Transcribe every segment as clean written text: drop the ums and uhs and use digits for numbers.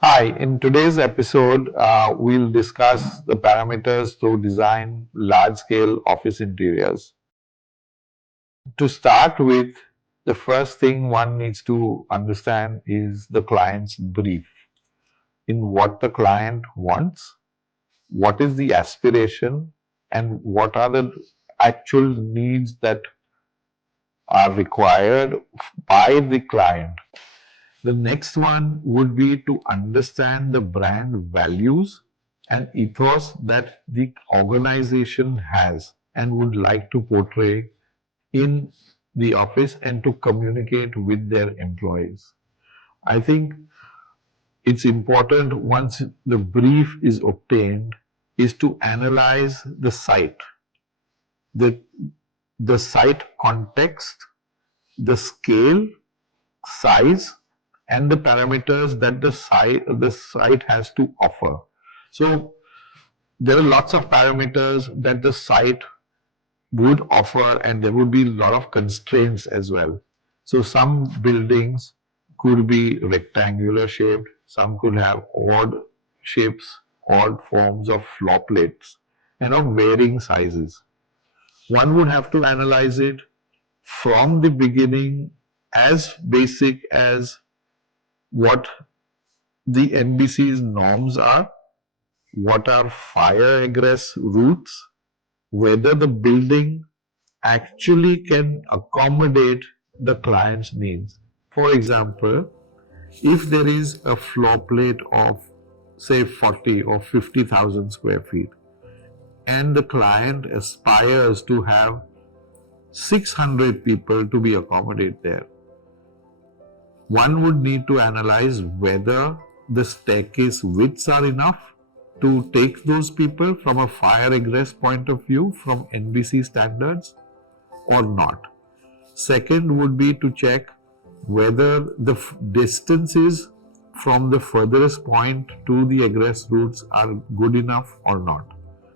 Hi, in today's episode, we'll discuss the parameters to design large-scale office interiors. To start with, the first thing one needs to understand is the client's brief in what the client wants, what is the aspiration, and what are the actual needs that are required by the client. The next one would be to understand the brand values and ethos that the organization has and would like to portray in the office and to communicate with their employees. I think it's important once the brief is obtained is to analyze the, the site context, the scale, size, and the parameters that the site has to offer. So there are lots of parameters that the site would offer, and there would be a lot of constraints as well. So some buildings could be rectangular shaped, some could have odd shapes, odd forms of floor plates, and of varying sizes. One would have to analyze it from the beginning, as basic as what the NBC's norms are, what are fire egress routes, whether the building actually can accommodate the client's needs. For example, if there is a floor plate of say 40 or 50,000 square feet and the client aspires to have 600 people to be accommodated there, one would need to analyze whether the staircase widths are enough to take those people from a fire egress point of view from NBC standards or not. Second would be to check whether the distances from the furthest point to the egress routes are good enough or not.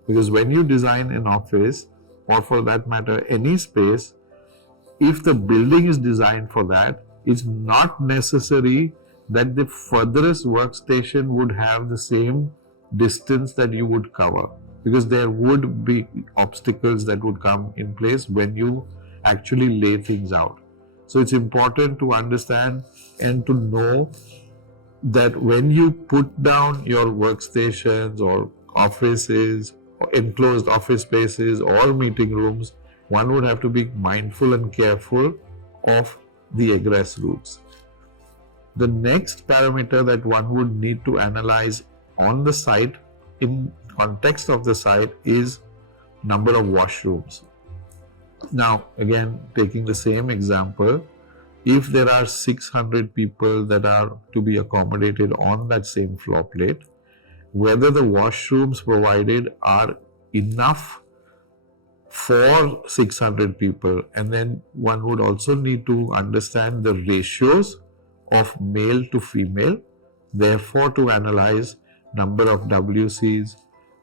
Because when you design an office, or for that matter any space, if the building is designed for that, it's not necessary that the furthest workstation would have the same distance that you would cover, because there would be obstacles that would come in place when you actually lay things out. So it's important to understand and to know that when you put down your workstations or offices, or enclosed office spaces or meeting rooms, one would have to be mindful and careful of the egress routes. The next parameter that one would need to analyze on the site in context of the site is number of washrooms. Now, again, taking the same example, if there are 600 people that are to be accommodated on that same floor plate, whether the washrooms provided are enough for 600 people, and then one would also need to understand the ratios of male to female, therefore to analyze number of WCs,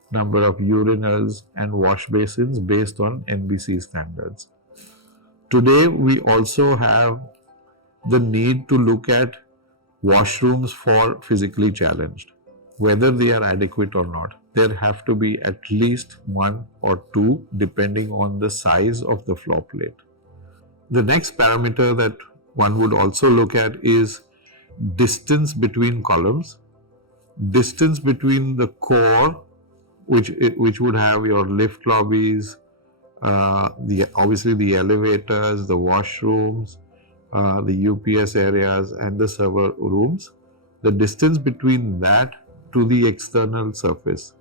number of urinals and wash basins based on NBC standards. Today we also have the need to look at washrooms for physically challenged, whether they are adequate or not. There have to be at least one or two depending on the size of the floor plate. The next parameter that one would also look at is distance between columns, distance between the core, which would have your lift lobbies, the obviously the elevators, the washrooms, the UPS areas, and the server rooms. The distance between that to the external surface,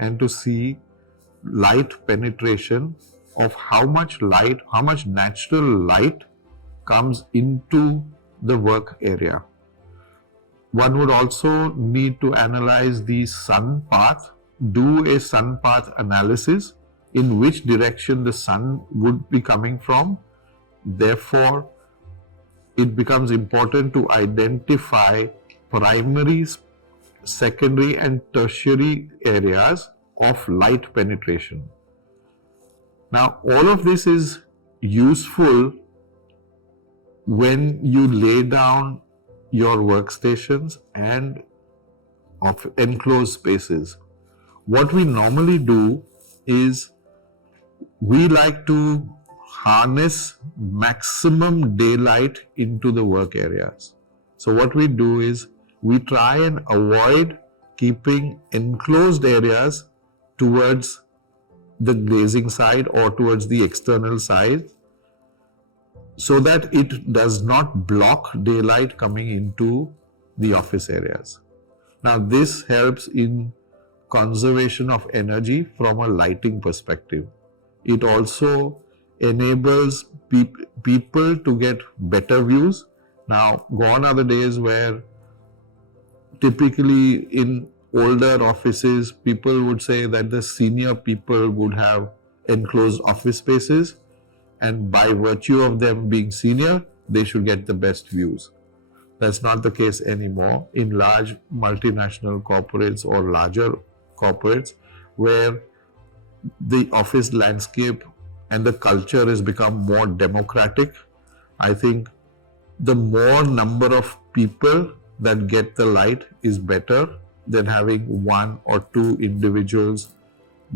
and to see light penetration of how much light, how much natural light comes into the work area. One would also need to analyze the sun path, do a sun path analysis, in which direction the sun would be coming from. Therefore, it becomes important to identify primary, secondary, and tertiary areas of light penetration. Now, all of this is useful when you lay down your workstations and of enclosed spaces. What we normally do is we like to harness maximum daylight into the work areas. So what we do is we try and avoid keeping enclosed areas towards the glazing side or towards the external side, so that it does not block daylight coming into the office areas. Now this helps in conservation of energy from a lighting perspective. It also enables people to get better views. Now, gone are the days where typically in older offices, people would say that the senior people would have enclosed office spaces, and by virtue of them being senior, they should get the best views. That's not the case anymore in large multinational corporates or larger corporates, where the office landscape and the culture has become more democratic. I think the more number of people that get the light is better than having one or two individuals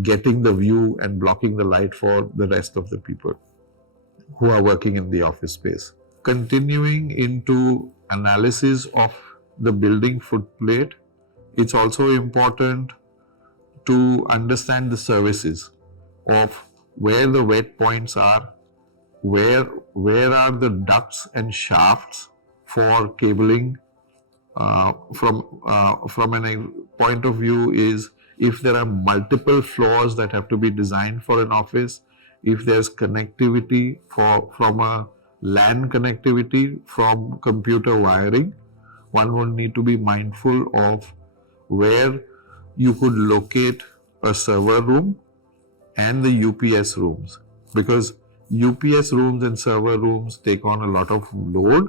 getting the view and blocking the light for the rest of the people who are working in the office space. Continuing into analysis of the building footplate, it's also important to understand the services of where the wet points are, where are the ducts and shafts for cabling. From a point of view is if there are multiple floors that have to be designed for an office, if there's connectivity from a LAN connectivity from computer wiring, one will need to be mindful of where you could locate a server room and the UPS rooms, because UPS rooms and server rooms take on a lot of load.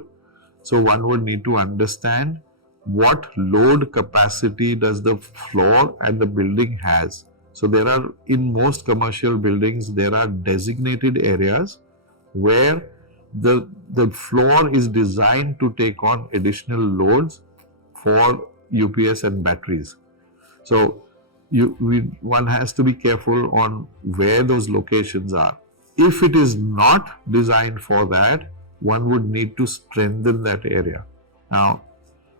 So one would need to understand what load capacity does the floor and the building has. So there are, in most commercial buildings, there are designated areas where the floor is designed to take on additional loads for UPS and batteries. So one has to be careful on where those locations are. If it is not designed for that, one would need to strengthen that area. Now,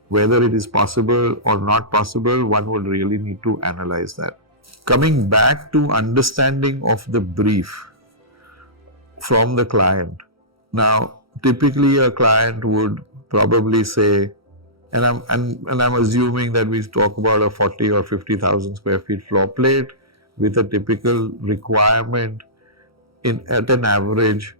whether it is possible or not possible, one would really need to analyze that. Coming back to understanding of the brief from the client. Now, typically a client would probably say, and I'm assuming that we talk about a 40 or 50,000 square feet floor plate with a typical requirement. At an average,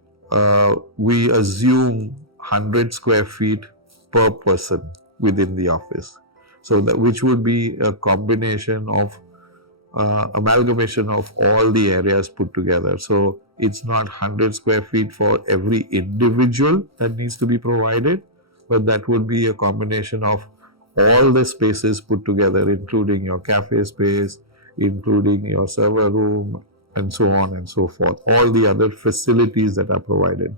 we assume 100 square feet per person within the office. So that, which would be a combination of amalgamation of all the areas put together. So it's not 100 square feet for every individual that needs to be provided, but that would be a combination of all the spaces put together, including your cafe space, including your server room, and so on and so forth, all the other facilities that are provided.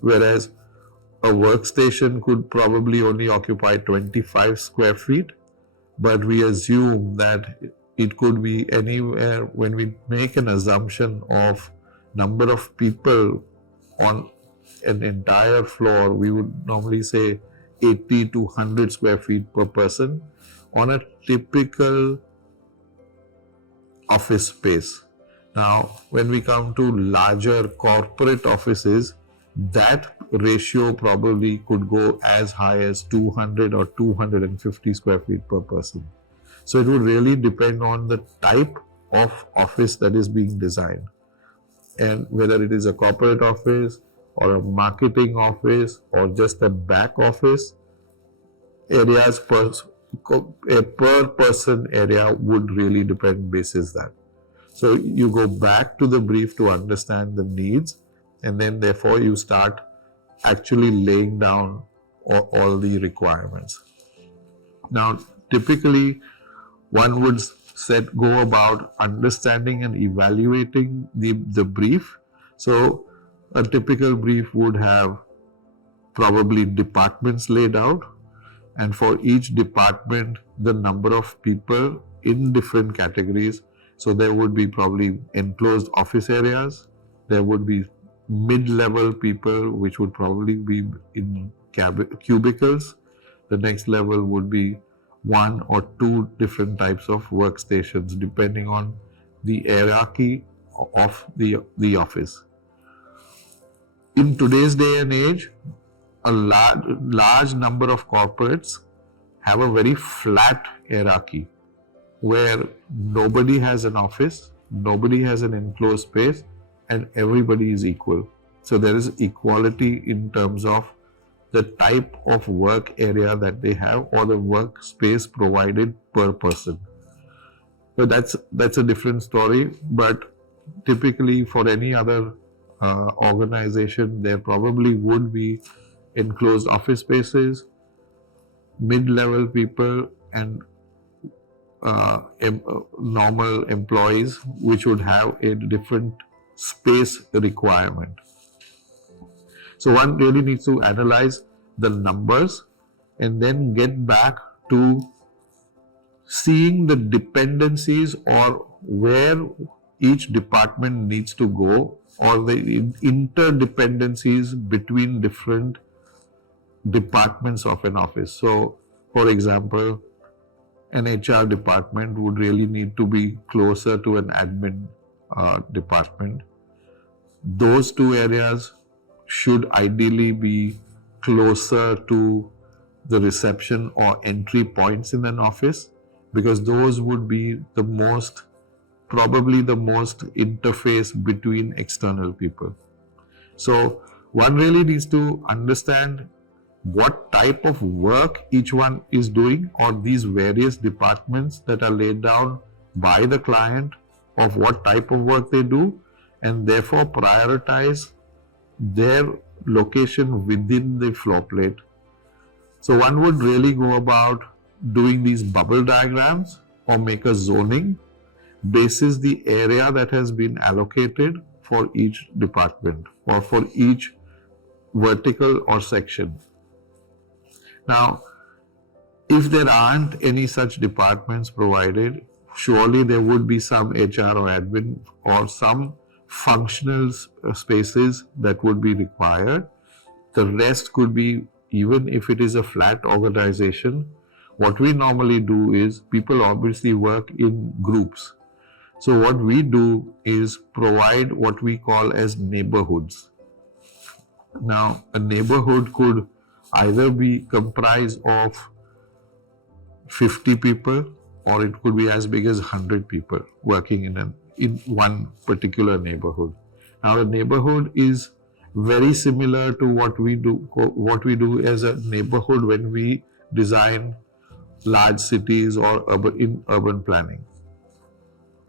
Whereas a workstation could probably only occupy 25 square feet, but we assume that it could be anywhere. When we make an assumption of number of people on an entire floor, we would normally say 80 to 100 square feet per person on a typical office space. Now, when we come to larger corporate offices, that ratio probably could go as high as 200 or 250 square feet per person. So it would really depend on the type of office that is being designed, and whether it is a corporate office or a marketing office or just a back office, areas per person area would really depend basis that. So you go back to the brief to understand the needs, and then therefore you start actually laying down all the requirements. Now, typically one would go about understanding and evaluating the brief. So a typical brief would have probably departments laid out. and for each department the number of people in different categories. So there would be probably enclosed office areas, there would be mid-level people which would probably be in cubicles. The next level would be one or two different types of workstations depending on the hierarchy of the office. In today's day and age, a large number of corporates have a very flat hierarchy where nobody has an office, nobody has an enclosed space, and everybody is equal. So there is equality in terms of the type of work area that they have or the workspace provided per person. So that's a different story, but typically for any other organization, there probably would be enclosed office spaces, mid-level people, and normal employees which would have a different space requirement. So one really needs to analyze the numbers and then get back to seeing the dependencies or where each department needs to go or the interdependencies between different departments of an office. So, for example, an HR department would really need to be closer to an admin department. Those two areas should ideally be closer to the reception or entry points in an office, because those would be probably the most interface between external people. So one really needs to understand what type of work each one is doing, or these various departments that are laid down by the client of what type of work they do, and therefore prioritize their location within the floor plate. So one would really go about doing these bubble diagrams or make a zoning basis the area that has been allocated for each department or for each vertical or section. Now, if there aren't any such departments provided, surely there would be some HR or admin or some functional spaces that would be required. The rest could be, even if it is a flat organization, what we normally do is people obviously work in groups. So what we do is provide what we call as neighborhoods. Now, a neighborhood could either be comprised of 50 people, or it could be as big as 100 people working in one particular neighborhood. Now, a neighborhood is very similar to what we do as a neighborhood when we design large cities or urban planning.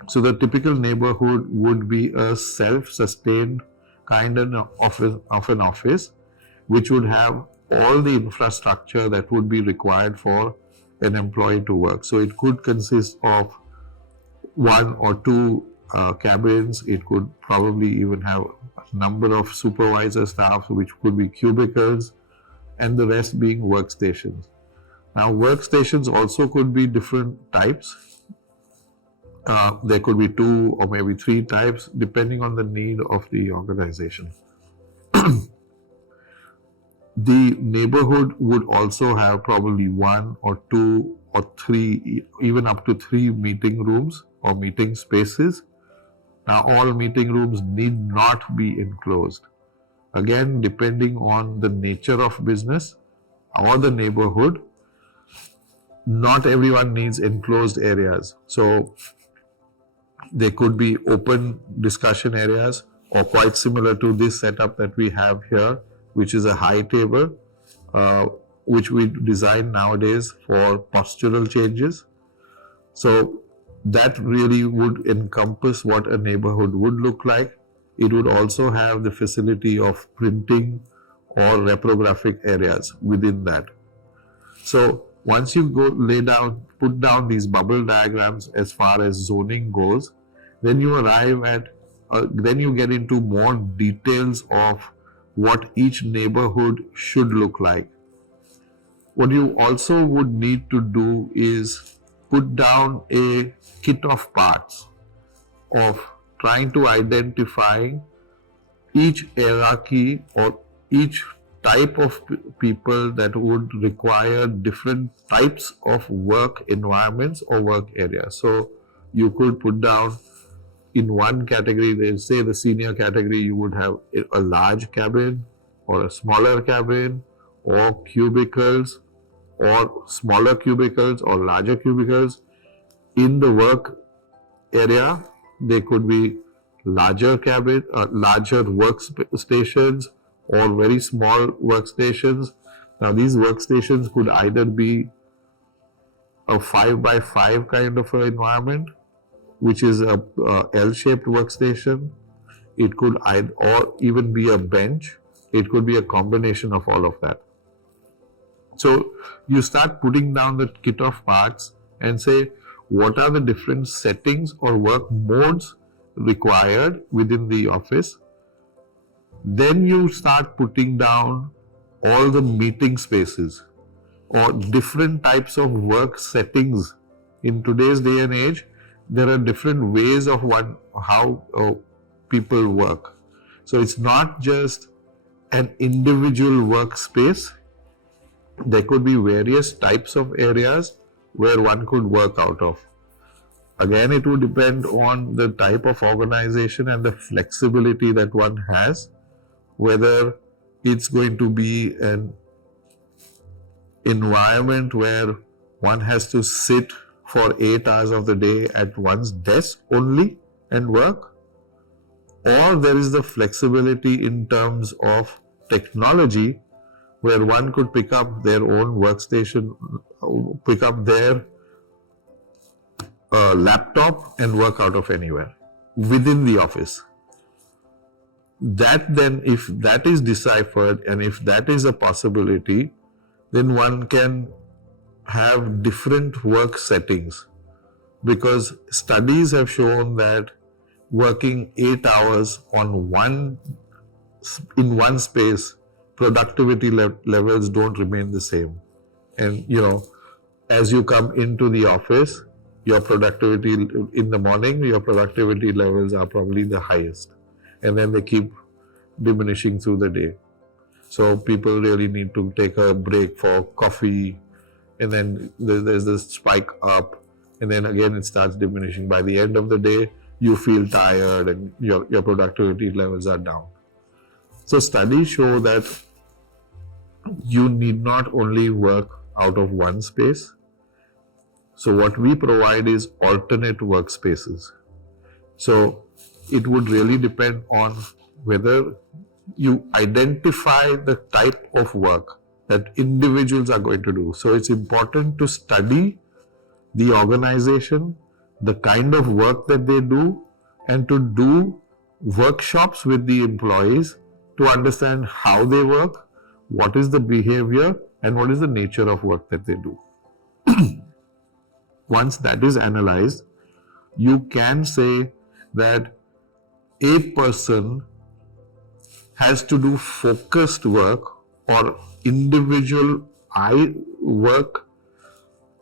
So the typical neighborhood would be a self-sustained kind of an office, which would have all the infrastructure that would be required for an employee to work. So it could consist of one or two cabins. It could probably even have a number of supervisor staff, which could be cubicles, and the rest being workstations. Now, workstations also could be different types. There could be 2 or maybe 3 types depending on the need of the organization. The neighborhood would also have probably 1 or 2 or 3, even up to 3 meeting rooms or meeting spaces. Now, all meeting rooms need not be enclosed. Again, depending on the nature of business or the neighborhood, not everyone needs enclosed areas. So they could be open discussion areas, or quite similar to this setup that we have here, which is a high table, which we design nowadays for postural changes. So that really would encompass what a neighborhood would look like. It would also have the facility of printing or reprographic areas within that. So once you put down these bubble diagrams as far as zoning goes, then you arrive at, then you get into more details of what each neighborhood should look like. What you also would need to do is put down a kit of parts of trying to identify each hierarchy or each type of people that would require different types of work environments or work areas. So you could put down in one category, they say the senior category, you would have a large cabin or a smaller cabin or cubicles or smaller cubicles or larger cubicles. In the work area, they could be larger cabin, larger workstations or very small workstations. Now these workstations could either be a 5 by 5 kind of an environment, which is a L-shaped workstation. It could either, or even be a bench. It could be a combination of all of that. So you start putting down the kit of parts and say, what are the different settings or work modes required within the office? Then you start putting down all the meeting spaces or different types of work settings. In today's day and age, there are different ways of how people work. So it's not just an individual workspace. There could be various types of areas where one could work out of. Again, it would depend on the type of organization and the flexibility that one has, whether it's going to be an environment where one has to sit for 8 hours of the day at one's desk only and work, or there is the flexibility in terms of technology where one could pick up their own workstation, pick up their laptop and work out of anywhere within the office. That then, if that is deciphered and if that is a possibility, then one can have different work settings, because studies have shown that working 8 hours in one space, productivity levels don't remain the same. And as you come into the office, your productivity in the morning, your productivity levels are probably the highest, and then they keep diminishing through the day. So people really need to take a break for coffee, and then there's this spike up, and then again it starts diminishing. By the end of the day, you feel tired and your productivity levels are down. So studies show that you need not only work out of one space. So what we provide is alternate workspaces. So it would really depend on whether you identify the type of work that individuals are going to do. So it's important to study the organization, the kind of work that they do, and to do workshops with the employees to understand how they work, what is the behavior, and what is the nature of work that they do. Once that is analyzed, you can say that a person has to do focused work or individual work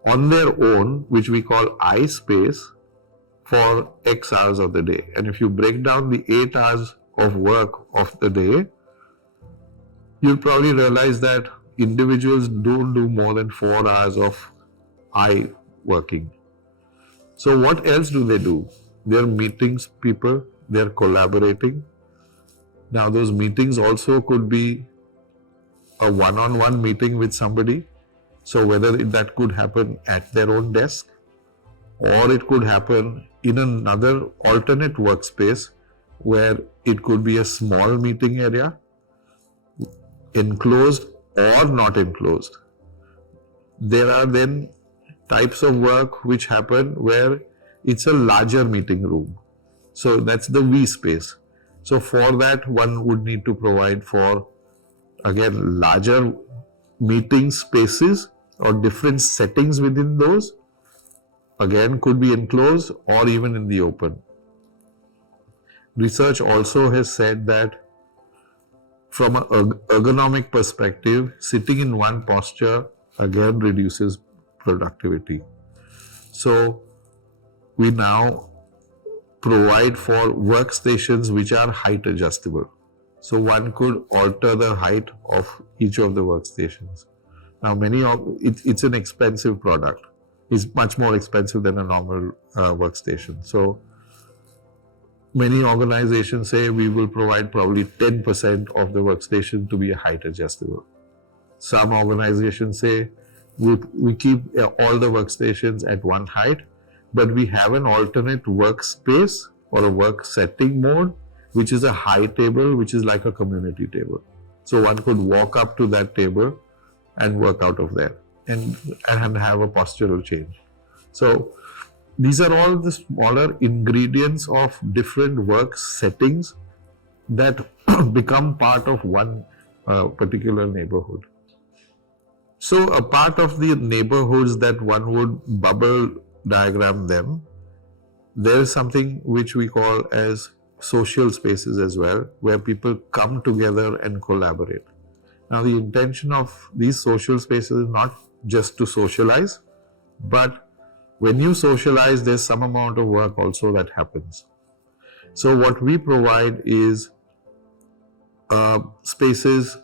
on their own, which we call I space, for X hours of the day. And if you break down the 8 hours of work of the day, you'll probably realize that individuals don't do more than 4 hours of I working. So what else do they do? They're meeting people, they're collaborating. Now those meetings also could be a one-on-one meeting with somebody. So whether that could happen at their own desk, or it could happen in another alternate workspace where it could be a small meeting area, enclosed or not enclosed. There are then types of work which happen where it's a larger meeting room. So that's the V space. So for that, one would need to provide for, again, larger meeting spaces or different settings within those. Again, could be enclosed or even in the open. Research also has said that from an ergonomic perspective, sitting in one posture again reduces productivity. So we now provide for workstations which are height adjustable. So one could alter the height of each of the workstations. Now, it's an expensive product. It's much more expensive than a normal workstation. So many organizations say we will provide probably 10% of the workstation to be height adjustable. Some organizations say we keep all the workstations at one height, but we have an alternate workspace or a work setting mode, which is a high table, which is like a community table. So one could walk up to that table and work out of there and have a postural change. So these are all the smaller ingredients of different work settings that become part of one particular neighborhood. So a part of the neighborhoods that one would bubble diagram them, there is something which we call as social spaces as well, where people come together and collaborate. Now the intention of these social spaces is not just to socialize, but when you socialize, there's some amount of work also that happens. So what we provide is spaces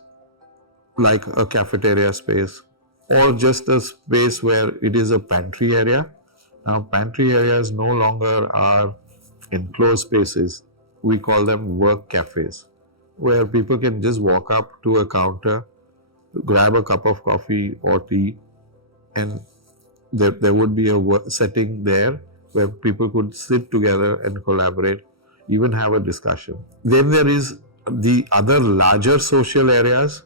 like a cafeteria space, or just a space where it is a pantry area. Now, pantry areas no longer are enclosed spaces. We call them work cafes, where people can just walk up to a counter, grab a cup of coffee or tea, and there would be a setting there where people could sit together and collaborate, even have a discussion. Then there is the other larger social areas,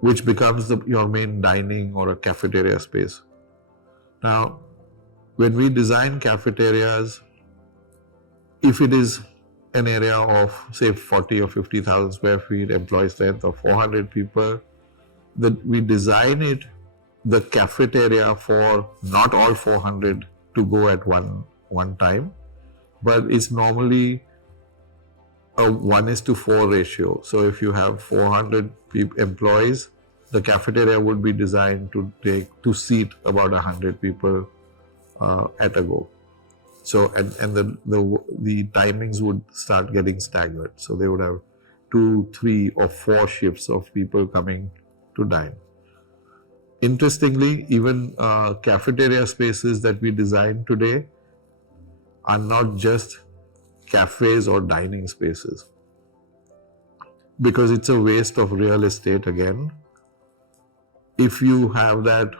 which becomes your main dining or a cafeteria space. Now, when we design cafeterias, if it is an area of say 40 or 50,000 square feet, employee strength of 400 people, that we design it, the cafeteria, for not all 400 to go at one time, but it's normally a 1:4 ratio. So if you have 400 employees, the cafeteria would be designed to seat about 100 people at a go. So and the timings would start getting staggered. So they would have 2, 3, or 4 shifts of people coming to dine. Interestingly, even cafeteria spaces that we design today are not just cafes or dining spaces, because it's a waste of real estate again if you have that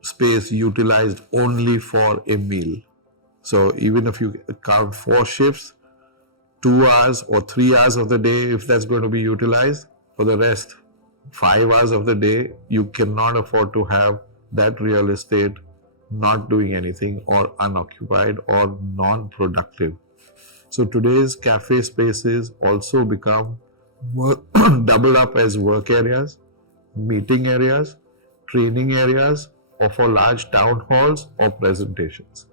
space utilized only for a meal. So even if you count 4 shifts, 2 hours or 3 hours of the day, if that's going to be utilized, for the rest 5 hours of the day, you cannot afford to have that real estate not doing anything, or unoccupied, or non-productive. So today's cafe spaces also become double up as work areas, meeting areas, training areas, or for large town halls or presentations.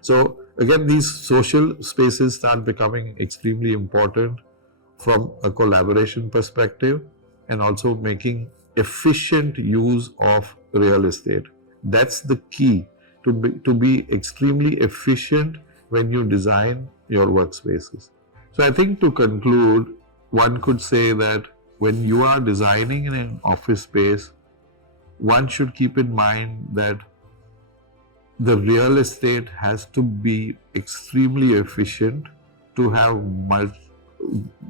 So again, these social spaces start becoming extremely important from a collaboration perspective, and also making efficient use of real estate. That's the key, to be extremely efficient when you design your workspaces. So I think, to conclude, one could say that when you are designing in an office space, one should keep in mind that the real estate has to be extremely efficient to have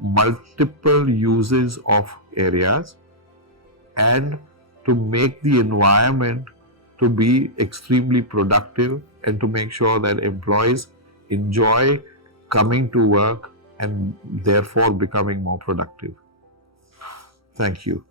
multiple uses of areas, and to make the environment to be extremely productive, and to make sure that employees enjoy coming to work and therefore becoming more productive. Thank you.